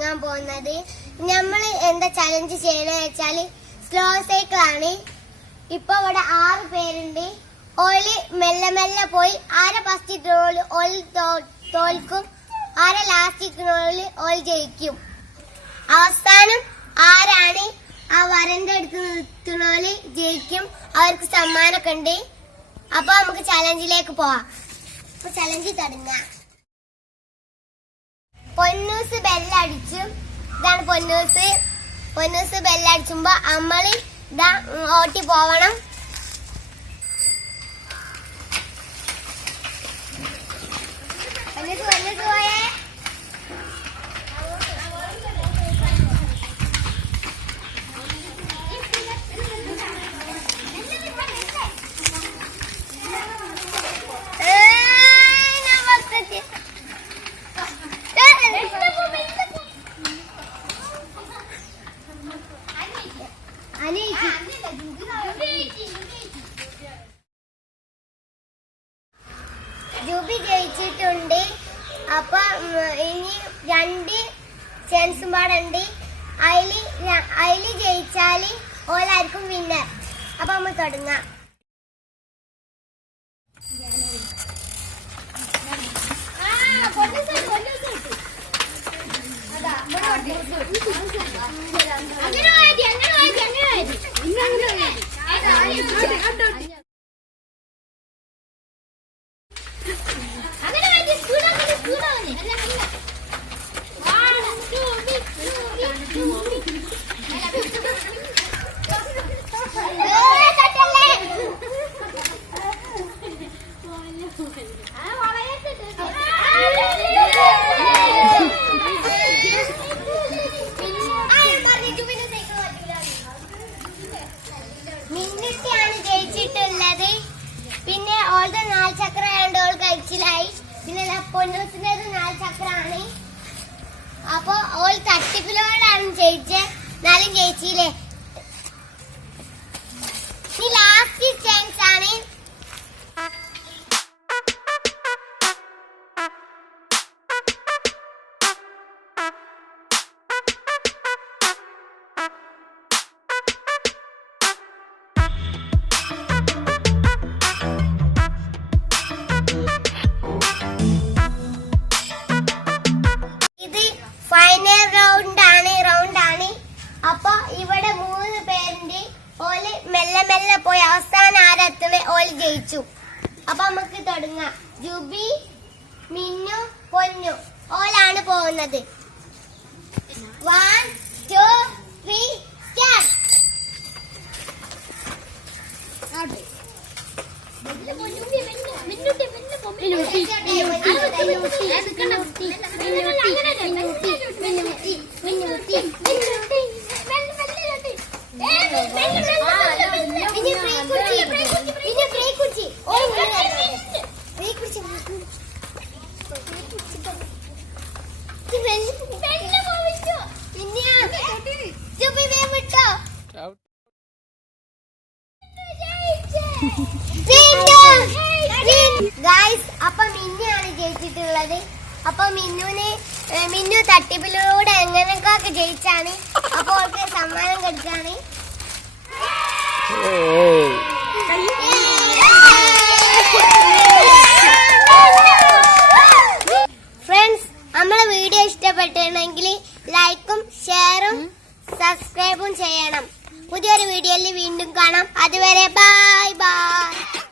തുടങ്ങാൻ പോകുന്നത്. നമ്മൾ എന്താ ചലഞ്ച് ചെയ്യണമെന്ന് വെച്ചാല് സ്ലോ സൈക്കിൾ ആണ്. ഇപ്പൊ ഇവിടെ 6 പേരുണ്ട്. ഓല് മെല്ലെ മെല്ലെ പോയി ആരെ ഫസ്റ്റ് ഇട്ടോള് ഓല് തോൽക്കും, ആരെ ലാസ്റ്റ് ഇട്ടോള് ഓല് ജയിക്കും. അവസാനം ആരാണ് ആ വരന്റെ അടുത്ത് നിർത്തുന്നോല് ജയിക്കും. അവർക്ക് സമ്മാനമൊക്കെ ഉണ്ട്. അപ്പൊ നമുക്ക് ചലഞ്ചിലേക്ക് പോവാം. അപ്പൊ ചലഞ്ച് തുടങ്ങാം. പൊന്നൂസ് ബെല്ലടിച്ചു. ഇതാണ് പൊന്നൂസ്. പൊന്നൂസ് ബെല്ലടിച്ചുമ്പോ നമ്മള് ഇതാ ഓട്ടി പോവണം. പൊന്നൂസ് പൊന്നൂസ് പോയേ. ജൂബി ജയിച്ചിട്ടുണ്ട്. അപ്പൊ ഇനി 2 ചാൻസും പാടുണ്ട്. അതില് ജയിച്ചാല് ഓലായിരിക്കും വിന്നർ. അപ്പൊ നമ്മൾ തുടങ്ങാം. മിന്നിട്ടാണ് ജയിച്ചിട്ടുള്ളത്. പിന്നെ ഓൾടെ 4 ചക്ര ഓൾ കഴിച്ചിലായി. പിന്നെ പൊന്നൂസിൻ്റെത് 4 ചക്രാണ്. അപ്പൊ ഓൾ തട്ടിപ്പിലോടാണ് ജയിച്ചത്. എന്നാലും ജയിച്ചില്ലേ. ഈ ലാസ്റ്റ് ചാൻസ് ആണ്. ഫൈനൽ റൗണ്ട് ആണ്. അപ്പൊ ഇവിടെ 3 പേരുണ്ട്. ഓല് മെല്ലെ മെല്ലെ പോയി അവസാനം ആരെത്തുന്നേ ഓല് ജയിച്ചു. അപ്പൊ നമുക്ക് തുടങ്ങാം. ജൂബി, മിന്നു, പൊന്നു ഓലാണ് പോകുന്നത്. 1 2 3 സ്റ്റാർട്ട്. ഗൈസ്, അപ്പൊ മിന്നുവാണ് ജയിച്ചിട്ടുള്ളത്. അപ്പൊ മിന്നു തട്ടിപ്പിലൂടെ എങ്ങനെയൊക്കെ ജയിച്ചാണ്. അപ്പൊ അവർക്ക് സമ്മാനം കൊടുത്താണ്. ഫ്രണ്ട്സ്, നമ്മളെ വീഡിയോ ഇഷ്ടപ്പെട്ടിട്ടുണ്ടെങ്കിൽ ലൈക്കും ഷെയറും സബ്സ്ക്രൈബും ചെയ്യണം. പുതിയൊരു വീഡിയോയിൽ വീണ്ടും കാണാം. അതുവരെ ബൈ ബൈ.